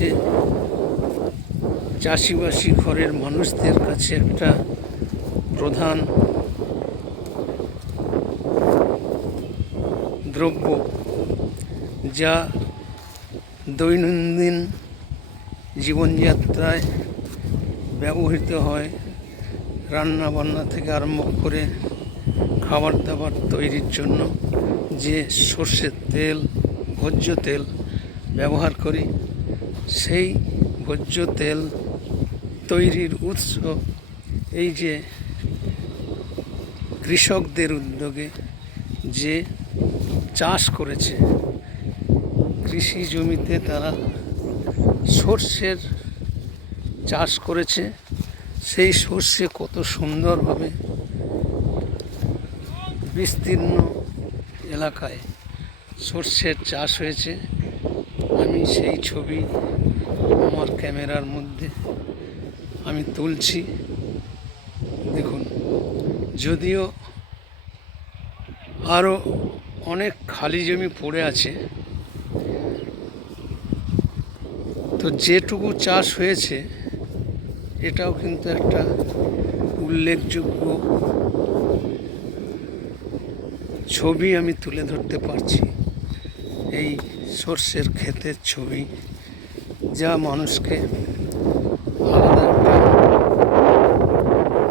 হচ্ছে চাষিবাসী ঘরের মানুষদের কাছে একটা প্রধান দ্রব্য, যা দৈনন্দিন জীবনযাত্রায় ব্যবহৃত হয়। রান্না বান্না থেকে আরম্ভ করে খাবার দাবার তৈরির জন্য যে সর্ষের তেল, ভোজ্য তেল ব্যবহার করি, সেই ভোজ্য তেল তৈরির উৎস এই যে কৃষকদের উদ্যোগে যে চাষ করেছে, কৃষি জমিতে তারা সর্ষের চাষ করেছে। সেই সর্ষে কত সুন্দরভাবে বিস্তীর্ণ এলাকায় সর্ষের চাষ হয়েছে। আমি সেই ছবি আমার ক্যামেরার মধ্যে আমি তুলছি। দেখুন, যদিও আরও অনেক খালি জমি পড়ে আছে, তো যেটুকু চাষ হয়েছে এটাও কিন্তু একটা উল্লেখযোগ্য ছবি আমি তুলে ধরতে পারছি। এই সর্ষের ক্ষেতের ছবি, যা মানুষকে আলাদা একটা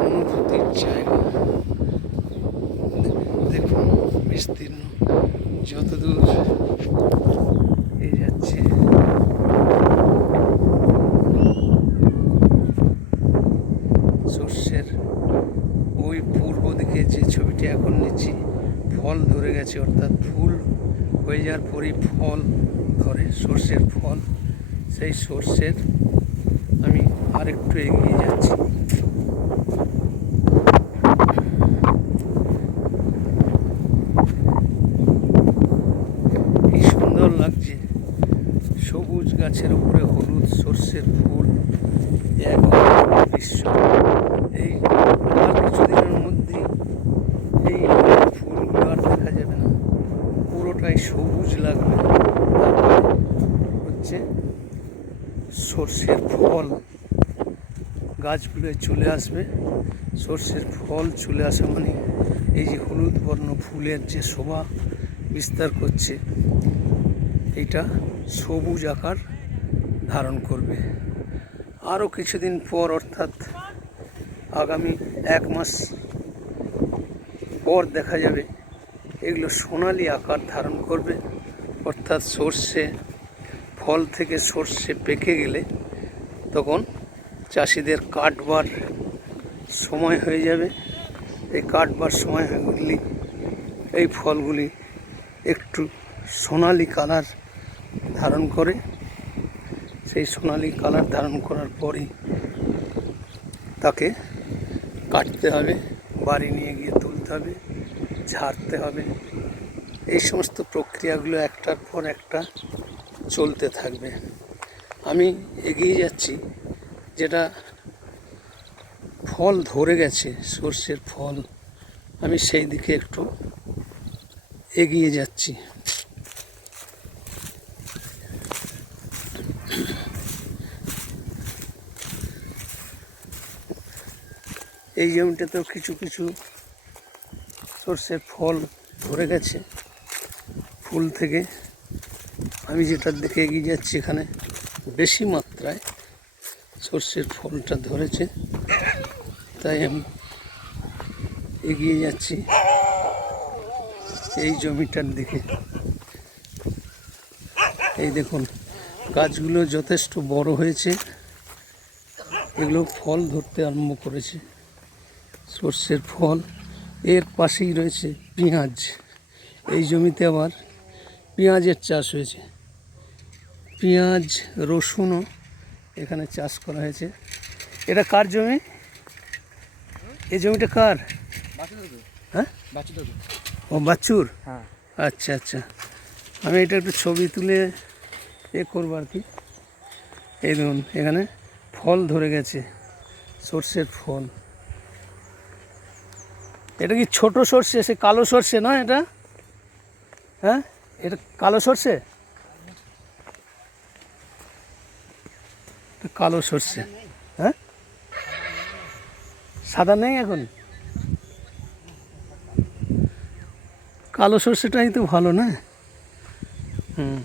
অনুভূতির জায়গা। দেখুন বিস্তীর্ণ যতদূর এই যাচ্ছে, সর্ষের ওই পূর্ব দিকে যে ছবিটি এখন নিচ্ছি, ফল ধরে গেছে, অর্থাৎ ফুল হয়ে যাওয়ার পরই ফল ধরে, সর্ষের ফল। সেই সর্ষের আমি আরেকটু এগিয়ে যাচ্ছি। কি সুন্দর লাগছে, সবুজ গাছের উপরে হলুদ সর্ষের ফুল, এক দৃশ্য। এই আর কিছুদিনের মধ্যেই এই ফুলগুলো আর দেখা যাবে না, পুরোটাই সবুজ লাগবে। হচ্ছে সর্ষের ফল, গাছগুলোয় চলে আসবে। সর্ষের ফল চলে আসা মানে এই যে হলুদ বর্ণ ফুলের যে শোভা বিস্তার করছে, এটা সবুজ আকার ধারণ করবে। আরও কিছুদিন পর, অর্থাৎ আগামী 1 মাস পর দেখা যাবে এগুলো সোনালি আকার ধারণ করবে। অর্থাৎ সর্ষে ফল থেকে সর্ষে পেকে গেলে তখন চাষিদের কাটবার সময় হয়ে যাবে। এই কাটবার সময় হলে এই ফলগুলি একটু সোনালি কালার ধারণ করে। সেই সোনালি কালার ধারণ করার পরই তাকে কাটতে হবে, বাড়ি নিয়ে গিয়ে তুলতে হবে, ঝাড়তে হবে। এই সমস্ত প্রক্রিয়াগুলো একটার পর একটা চলতে থাকবে। আমি এগিয়ে যাচ্ছি, যেটা ফল ধরে গেছে, সর্ষের ফল, আমি সেই দিকে একটু এগিয়ে যাচ্ছি। এই জমিটাতেও কিছু কিছু সর্ষের ফল ধরে গেছে। ফুল থেকে আমি যেটার দিকে এগিয়ে যাচ্ছি, এখানে বেশি মাত্রায় সর্ষের ফলটা ধরেছে, তাই আমি এগিয়ে যাচ্ছি এই জমিটার দিকে। এই দেখুন, গাছগুলো যথেষ্ট বড় হয়েছে, এগুলো ফল ধরতে আরম্ভ করেছে, সর্ষের ফল। এর পাশেই রয়েছে পেঁয়াজ। এই জমিতে আবার পেঁয়াজের চাষ হয়েছে, পেঁয়াজ রসুনও এখানে চাষ করা হয়েছে। এটা কার জমি? এই জমিটা কার? হ্যাঁ, ও বাচ্চুর। আচ্ছা আচ্ছা, আমি এটা একটু ছবি তুলে করবো আর কি। এই দেখুন, এখানে ফল ধরে গেছে, সর্ষের ফল। এটা কি ছোট সর্ষে? সে কালো সর্ষে না এটা? হ্যাঁ, এটা কালো সর্ষে। কালো সর্ষে, হ্যাঁ সাদা নেই এখন, কালো সর্ষেটাই তো ভালো না। হুম।